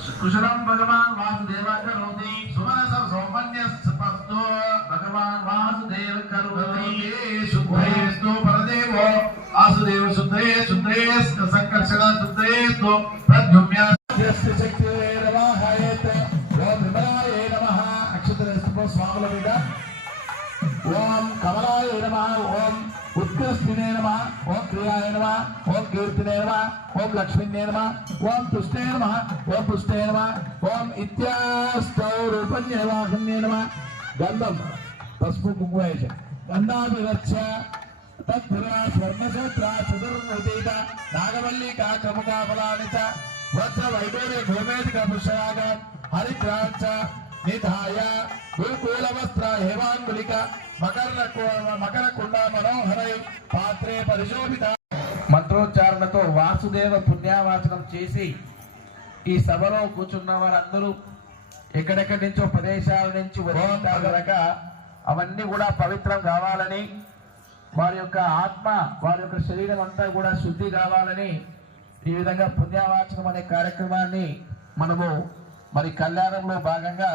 कुशलं भगवान् वासुदेवः करोति सुमनस सौमन्यस्तु भगवान् वासुदेव करोति शुद्धेस्तु परदेवो वासुदेव शुद्धे संकर्षण शुद्धेस्तु प्रद्युम्यास्य शक्तिये नमः ओम विमलाय नमः अक्षतरेस्तु स्वामुల మీద ओम कमलाय नमः ओम उत्कृष्टिने नमः ओम प्रियाय नमः ओम कीर्तिने नमः ओम लक्ष्मीने नमः ओम तुष्टे नमः ओम पुष्टे नमः ओम इत्यास्तौ रूपन्यवाहन्ये नमः गंधम पసుపు కుంకుమేష गंधाभिरच्छ तत्पुरा स्वर्णसूत्र चतुर्मुदीत नागवल्लिका क्रमुकाफलानि च वज्र वैडूर्य गोमेधिक पुष्पराग हरिद्राक्ष निधाय गुरुकूल वस्त्र हेवांगुलिक मकर कुंड मनोहरै पात्रे परिशोभित మంత్రోచ్చారణతో వాసుదేవ పుణ్యావాచనం చేసి ఈ సభలో కూర్చున్న వారందరూ ఎక్కడెక్కడి నుంచో ప్రదేశాల నుంచి వచ్చాక అవన్నీ కూడా పవిత్రం కావాలని వారి యొక్క ఆత్మ వారి యొక్క శరీరం అంతా కూడా శుద్ధి కావాలని ఈ విధంగా పుణ్యావాచనం అనే కార్యక్రమాన్ని మనము మరి కళ్యాణంలో భాగంగా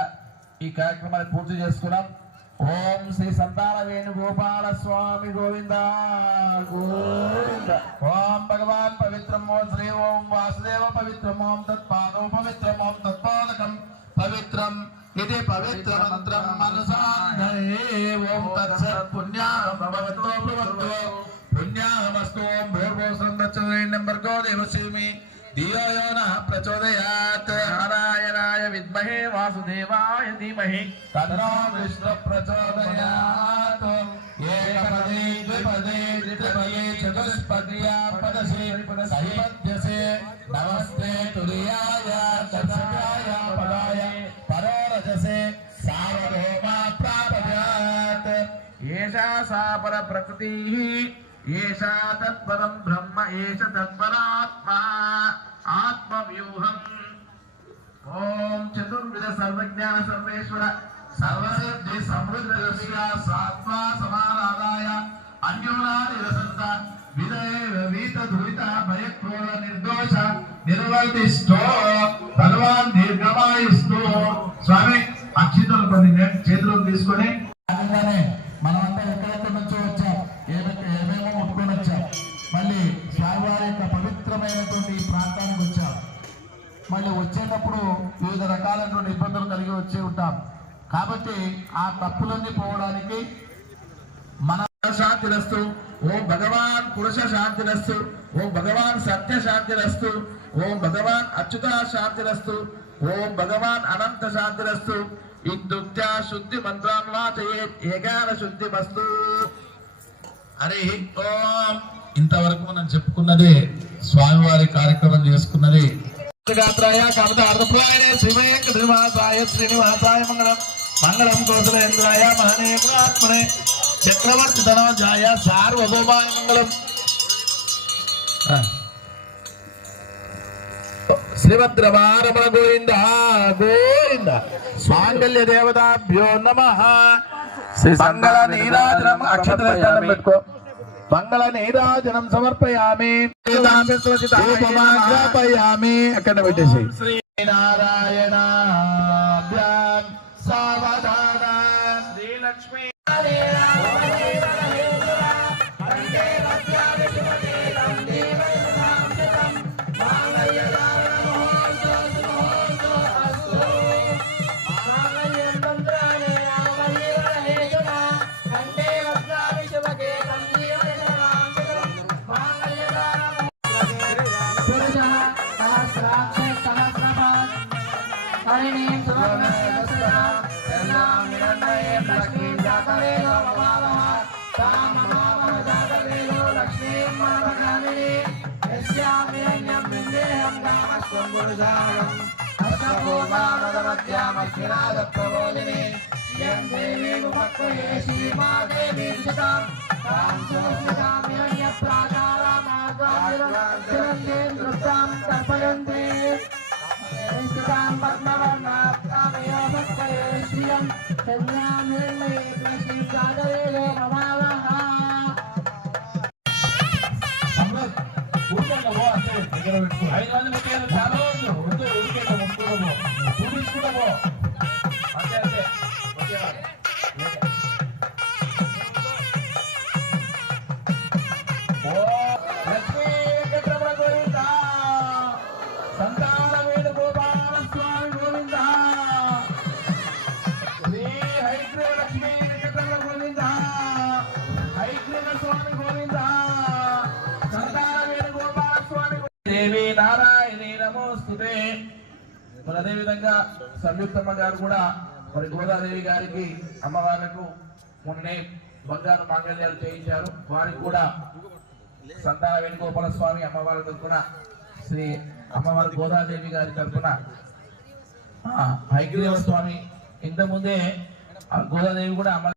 ఈ కార్యక్రమాన్ని పూర్తి చేసుకున్నాం. ఓం శ్రీ సంతాన వేణుగోపాల స్వామి గోవింద గోవింద. ఓం భగవాన్ పవిత్రం ఓం శ్రీ ఓం వాసుదేవ పవిత్రం ఓం తత్పాదో పవిత్రం ఓం తత్పాదకం పవిత్రం ఇది పవిత్ర మంత్రం మనసాంధయే. ఓం తత్సత్ పుణ్యాభవతో భవతో పుణ్యామస్తు. ఓం భూర్భువస్సుం తత్సవితుర్వరేణ్యం భర్గో దేవస్య ధియో యో నః ప్రచోదయాత్. నారాయణాయ విద్మహే వాసుదేవాయ ధీమహి తన్నో విష్ణు ప్రచోదయాత్. ఏకపదే ద్విపదే త్రిపదే చతుష్పదయా పదసే సైపద్యసే నమస్తే తుర్యాయ దశకాయ పదాయ పరోరజసే సార్వభౌమా ప్రాపద్యాత్. ఏషా సా పర ప్రకృతిః ఏషా తత్పరం బ్రహ్మ ఏష తత్పరాత్మా ఆత్మవ్యూహం. ఓం చతుర్విధ సర్వజ్ఞాన సర్వేశ్వర సర్వసిద్ధి సమృద్ధి సాత్వా సమారాధాయ అన్యోనాది రసంత వీత ధృత భయక్రోధ నిర్దోష నిర్వర్తిష్టో భగవాన్ దీర్ఘమాయుస్తూ. స్వామి అక్షితలు కొన్ని చేతులకు తీసుకొని మనమంతా ఎక్కడెక్కడి నుంచో వచ్చాం, ఏమేమో ముట్టుకొని వచ్చాం. మళ్ళీ స్వామివారి యొక్క పవిత్రమైనటువంటి ఈ ప్రాంతానికి వచ్చాం. మళ్ళీ వచ్చేటప్పుడు వివిధ రకాలైనటువంటి ఇబ్బందులు కలిగి వచ్చి ఉంటాం. కాబట్టి ఆ తప్పులన్నీ పోవడానికి మన శాంతిరస్తు. ఓం భగవాన్ పురుష శాంతిరస్తు. ఓం భగవాన్ సత్య శాంతిరస్తు. ఓం భగవాన్ అచ్యుత శాంతిరస్తు. ఓం భగవాన్ అనంత శాంతిరస్తు. ఇందుక్త్యా శుద్ధి మంత్రాన్వాచయేత్ ఏకాన శుద్ధి మస్తు. హరి ఓం. ఇంతవరకు మనం చెప్పుకున్నది స్వామివారి కార్యక్రమం చేసుకున్నది. శ్రీనివాసాయ శ్రీనివాసాయ మంగళం మంగళం కౌశలేంద్రాయ మహనీయాత్మనే చక్రవర్తి ధనోజాయ సార్వభౌమాయ మంగళం. శ్రీభద్రమారమణ గోవింద గోవింద. మాంగళ్య దేవతాభ్యో నమః. మంగళ నీరాజనం అక్షతరం పెట్టుకో. మంగళ నీరాజనం సమర్పయామి. అక్కడ పెట్టేసి శ్రీనారాయణ సావధాన శ్రీలక్ష్మీ చాలా స్వామి గోవింద శ్రీ హైగ్రీవ లక్ష్మీ వెంకటరమణ గోవింద హైగ్రీవ స్వామి గోవింద సంతాన వేణుగోపాల స్వామి దేవి నారాయణి నమోస్తుతే. మరి అదే విధంగా సంయుక్తమ్మ గారు కూడా మరి గోదాదేవి గారికి అమ్మవారికి మొన్నే బంగారు మాంగళ్యాలు చేయించారు. వారికి కూడా సంతాన వేణుగోపాల స్వామి అమ్మవారి తరఫున శ్రీ అమ్మవారి గోదాదేవి గారి తరఫున హైగ్రీవ స్వామి ఇంత ముందే గోదాదేవి కూడా అమ్మ